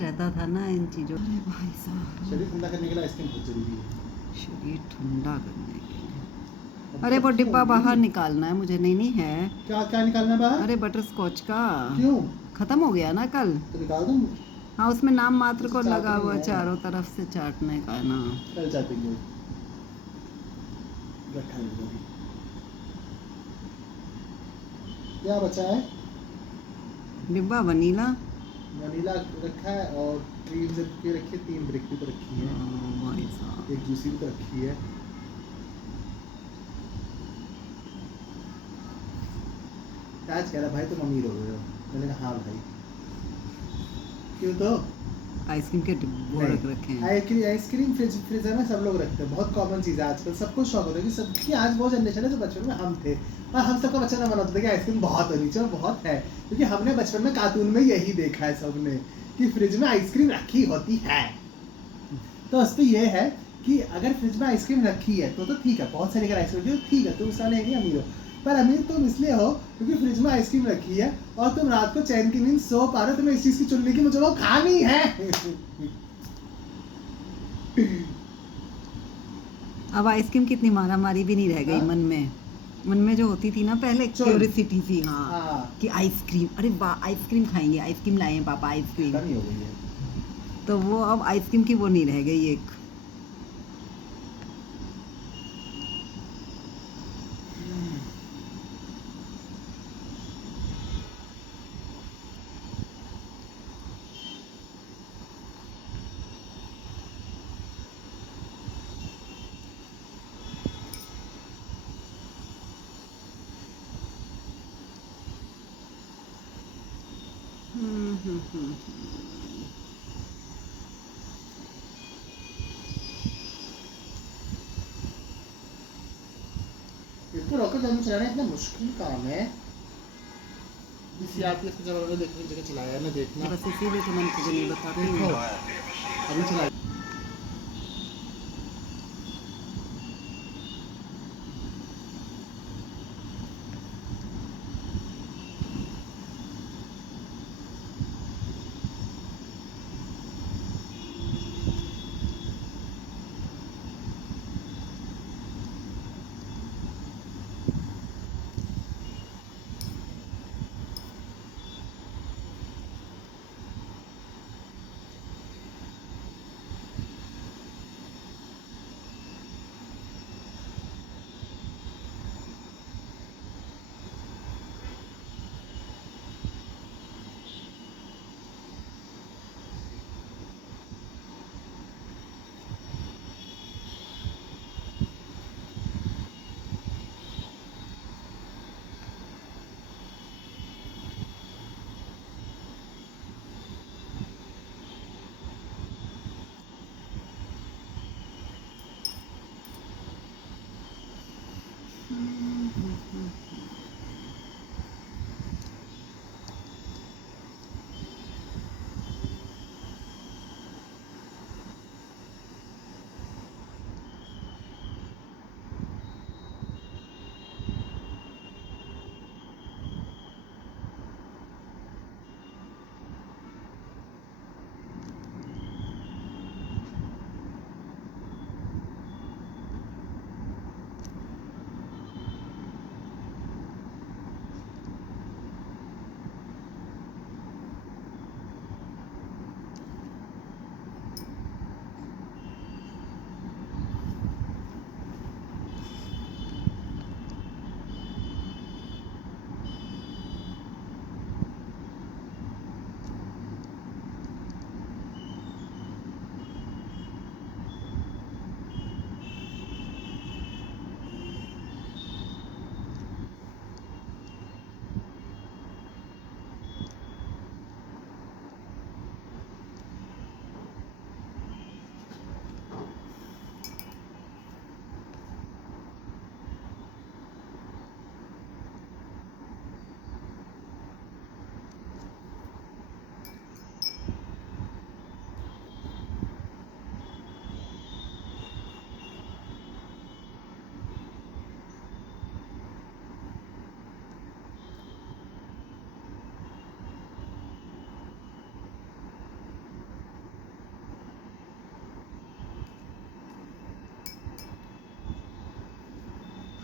रहता था ना इन चीज़ों। अरे भाई साहब, शरीर ठंडा करने के लिए आइसक्रीम बहुत जरूरी है। शरीर ठंडा करने के लिए। अब अरे तक वो तो डिब्बा होंगी। बाहर निकालना है मुझे। नहीं नहीं है। क्या क्या निकालना है बाहर? अरे बटर स्कॉच का। क्यों? खत्म हो गया ना कल। तो निकाल दूँ? हाँ, उसमें नाम मात्र मुझे को लगा चाटनी हुआ है। चारों तरफ से चाटने का ना। कल चाटेंगे। रखा है इधर ही। क्या बचा है? डिब्बा वनीला। वनीला रखा है और क्रीम जब के रखी है, 3 ब्रिक भी तो रखी है। भाई साहब, एक जूसी भी तो रखी है। ताज कह रहा भाई तुम अमीर हो गए हो। मैंने कहा हाँ भाई। क्यों तो? आइसक्रीम के डिब्बे रख रखे हैं। आइसक्रीम फ्रीजर में सब लोग रखते हैं, बहुत कॉमन चीज़ है आजकल। सबको शौक होता है कि सबकी आज वो जनरेशन है जो बचपन में हम थे, और हम सबका बचपन में मन होता था कि आइसक्रीम बहुत होनी चाहिए, और बहुत है, क्योंकि हमने बचपन में कार्टून में यही देखा है सबने कि फ्रिज में आइसक्रीम रखी होती है। तो उस पर यह है कि अगर फ्रिज में आइसक्रीम रखी है तो ठीक है, बहुत सारी अगर आइसक्रीम रखी है तो ठीक है, तुम उसका नहीं अमीर हो। पर अमीर तुम इसलिए हो क्योंकि फ्रिज में आइसक्रीम रखी है और तुम रात को चैन की नींद सो पा रहे हो, तुम्हें इस चीज़ की चुनने की मुझे वो खानी है। अब आइसक्रीम की इतनी मारा मारी भी नहीं रह गई। हाँ? मन में जो होती थी ना पहले, चुन। क्यूरियोसिटी थी। हाँ, हाँ। कि आइसक्रीम, अरे वाह आइसक्रीम खाएंगे, आइसक्रीम लाए हैं पापा आइसक्रीम। खत्म ही हो गई है। तो वो अब आइसक्रीम की वो नहीं रह गई एक। इसको रॉकेट जर्नी चलाना इतना मुश्किल काम है। सीआरपीएफ के जवानों ने देखने की जगह चलाया है ना, देखना। बस इसीलिए तो मैंने तुझे नहीं बताती हूँ। देखो अभी चला।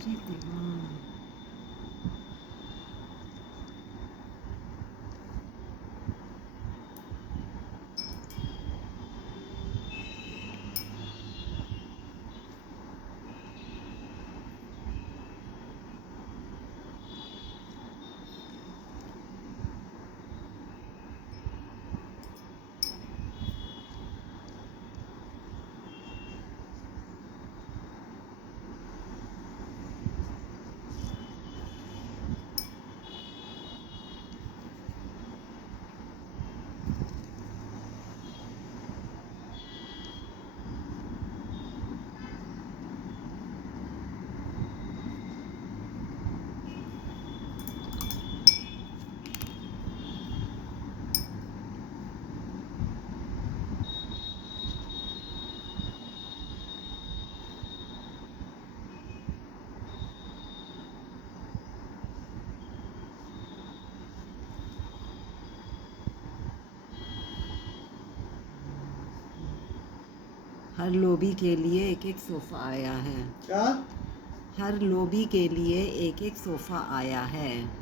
अरे देवा। हर लोबी के लिए एक एक सोफा आया है। क्या? हर लोबी के लिए एक एक सोफा आया है।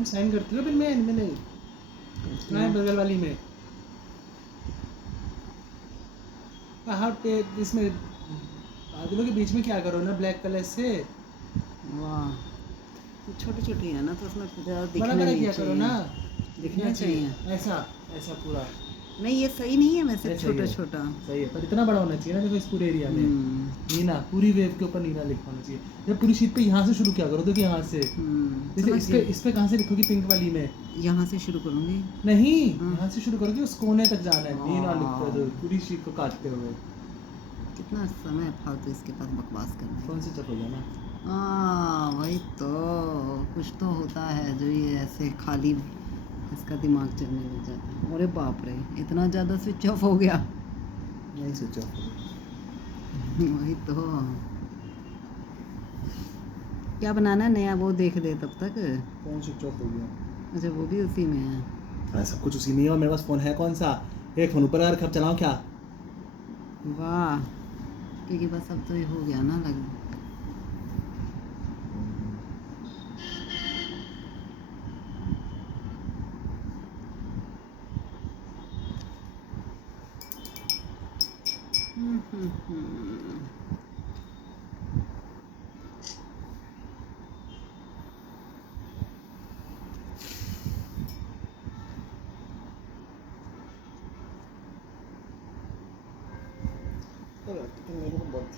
तुम साइन करती हो बिल में इनमें नहीं ना बगल वाली में हाँ टेप इसमें बादलों के बीच में क्या करो ना ब्लैक कलर से वाह तो छोटी छोटी है ना तो उसमें ज़्यादा बड़ा दिखना बड़ा नहीं किया करो ना चाहिए दिखना चाहिए ऐसा ऐसा पूरा नहीं ये सही नहीं है वैसे ये सही छोटा है। छोटा सही है पर इतना बड़ा होना चाहिए ना देखो इस पूरे एरिया में नीना पूरी वेव के ऊपर नीना लिखा होना चाहिए जब पूरी शीट पे यहाँ से शुरू क्या करो देखो यहाँ से जैसे इस पे कहाँ से लिखोगी पिंक वाली में यहाँ से शुरू करूँगी नहीं यहाँ से शुरू करोगे उस कोने तक जाना है नीना लिखते हो पूरी शीट को काटते हुए कितना समय फालतू इसके पास बकवास करना कौन से चप हो गया ना हाँ वही तो कुछ तो होता है जो ये ऐसे खाली इसका दिमाग चलने लग जाता है अरे बाप रे इतना ज़्यादा स्विच ऑफ हो गया नहीं स्विच ऑफ वही तो क्या बनाना है नया वो देख ले तब तक कौन स्विच ऑफ हो गया अच्छा वो भी उसी में है हाँ सब कुछ उसी में है और मेरे पास फ़ोन है कौन सा एक फ़ोन ऊपर रख अब चलाऊँ क्या वाह क्योंकि बस अब तो ये हो गया ना लग मेरे को बहुत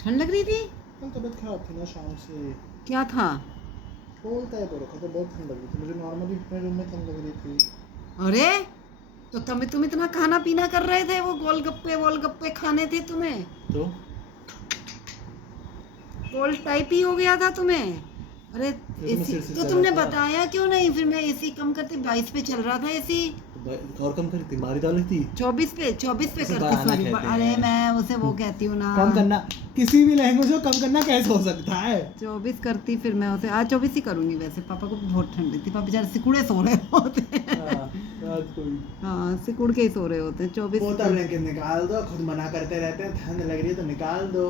ठंड लग रही थी कल तबीयत खराब थी ना शाम से क्या था बोलता है बोलो तो बहुत ठंड लग रही थी मुझे नॉर्मली अपने रूम में ठंड लग रही थी अरे तो तुम इतना खाना पीना कर रहे थे वो गोलगप्पे खाने थे तुम्हें तो कोल्ड टाइप ही हो गया था तुम्हें अरे एसी तो तुमने बताया क्यों नहीं फिर मैं एसी कम करती 22 पे चल रहा था एसी और कम करती मारी डाली थी 24 पे करती सॉरी अरे मैं उसे वो कहती हूँ ना कम करना किसी भी लहंगे को कम करना कैसे हो सकता है 24 करती फिर मैं उसे आज 24 ही करूँगी वैसे पापा को बहुत ठंड लगती पापा बेचारे सिकुड़े सो रहे होते हैं हाँ सिकुड़ के ही सो रहे होते हैं 24 ब्लैंकेट निकाल दो खुद मना करते रहते हैं ठंड लग रही है तो निकाल दो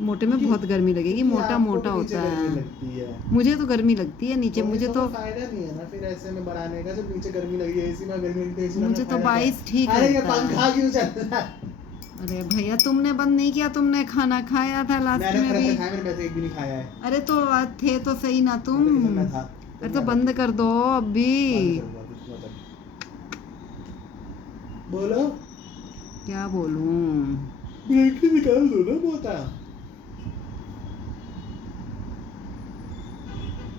मोटे में बहुत गर्मी लगेगी मोटा होता है मुझे तो गर्मी लगती है नीचे मुझे तो फायदा नहीं है ना फिर ऐसे में बढ़ाने का जब नीचे गर्मी लगी है एसी में गर्मी लगती है एसी में मुझे तो 22 ठीक अरे ये लगता है पंखा क्यों चल रहा है अरे भैया तुमने बंद नहीं किया तुमने खाना खाया था लास्ट में भी खाया मैंने वैसे एक भी नहीं खाया है अरे तो आज थे तो सही ना तुम अरे तो बंद कर दो अभी बोलो क्या बोलूं ब्लैंकेट निकाल दो ना मोटा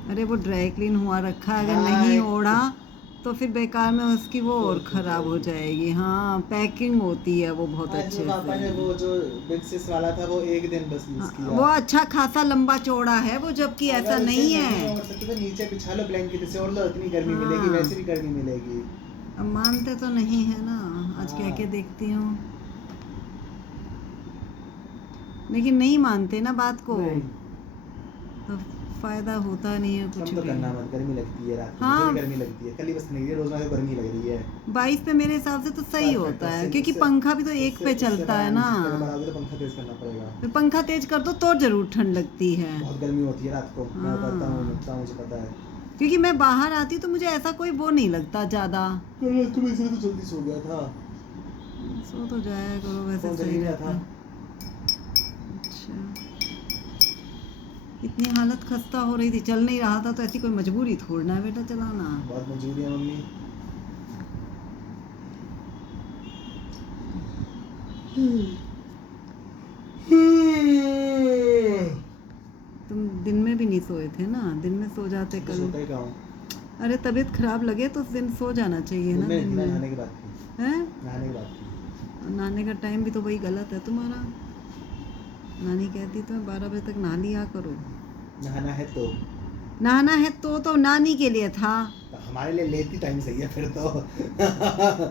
अरे वो ड्राई क्लीन हुआ रखा है अगर नहीं ओढ़ा तो फिर बेकार में उसकी वो और खराब हो जाएगी हाँ पैकिंग होती है वो बहुत अच्छे पापा ने वो जो बिग वाला था वो एक दिन बस यूज किया वो अच्छा खासा लंबा चौड़ा है वो जबकि ऐसा नहीं है तो नीचे बिछा लो ब्लैंकेट से और लो इतनी गर्मी मिलेगी वैसे भी गर्मी मिलेगी अब मानते तो नहीं है ना आज कह के देखती हूँ लेकिन नहीं मानते ना बात को तो फायदा होता नहीं है कुछ तो भी करना मत गर्मी लगती है रात को हाँ। गर्मी लगती है कल ही बस नहीं है रोज में गर्मी लग रही है 22 पे मेरे हिसाब से तो सही होता है क्योंकि पंखा भी तो एक पे चलता है ना पंखा तेज करना पड़ेगा फिर पंखा तेज कर दो तो जरूर ठंड लगती है बहुत गर्मी होती है रात को मैं करता हूँ मुझे पता है क्योंकि मैं बाहर आती हूँ तो मुझे ऐसा कोई वो नहीं लगता ज्यादा कल रात को मैं इसलिए तो जल्दी सो गया था सो तो जाया करो वैसे सही रहता है अच्छा इतनी हालत खस्ता हो रही थी चल नहीं रहा था तो ऐसी कोई मजबूरी थोड़ना है बेटा चलाना बहुत मजबूरी है मम्मी तुम दिन में भी नहीं सोए थे ना दिन में सो जाते कल अरे तबीयत खराब लगे तो उस दिन सो जाना चाहिए ना दिन में नहाने की बात हैं नहाने की बात नहाने का टाइम भी तो वही गलत है तुम्हारा नानी कहती तो 12 बजे तक नहा लिया करो नहाना है तो नानी के लिए था तो हमारे लिए लेती टाइम सही है फिर तो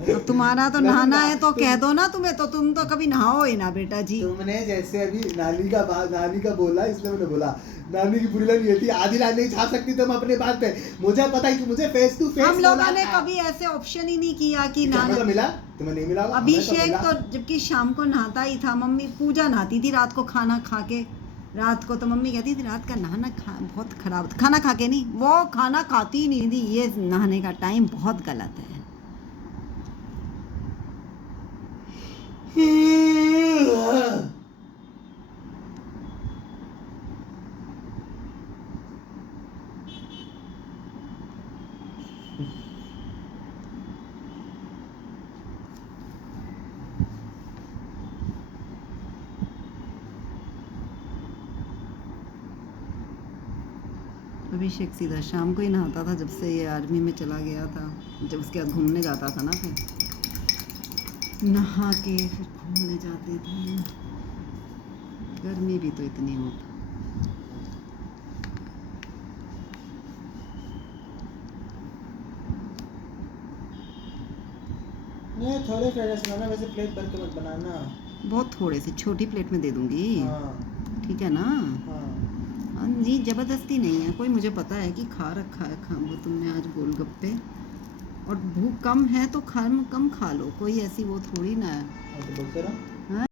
तो तुम्हारा तो नहाना है तो कह दो ना तुम्हें तो तुम तो कभी नहाओ ही ना बेटा जी तुमने जैसे अभी नानी का बोला इसलिए मैंने बोला नानी की बुरी लाइन ये थी आधी लाइन नहीं छाप सकती तुम अपने बात पे मुझे पता है कि मुझे फेस टू फेस हम लोगों ने कभी ऐसे ऑप्शन ही नहीं किया कि तो मिला तुम्हें नहीं मिला अभिषेक तो जबकि शाम को नहाता ही था मम्मी पूजा नहाती थी रात को खाना खा के रात को तो मम्मी कहती थी रात का नहाना बहुत खराब, खाना खा के नहीं, वो खाना खाती ही नहीं थी, ये नहाने का टाइम बहुत गलत है। अभिषेक सीधा शाम को ही नहाता था जब से ये आर्मी में चला गया था, जब उसके बाद घूमने जाता था ना, फिर नहा के फिर घूमने जाते थे। गर्मी भी तो इतनी होती। नहीं थोड़े फ्राइड राइस बनाना, वैसे प्लेट भर के मत बनाना। बहुत थोड़े से, छोटी प्लेट में दे दूंगी। हाँ ठीक है ना। हाँ। हाँ जी, ज़बरदस्ती नहीं है कोई, मुझे पता है कि खा रखा है वो तुमने आज गोलगप्पे, और भूख कम है तो कम खा लो, कोई ऐसी वो थोड़ी ना है। तो बोलते रहो।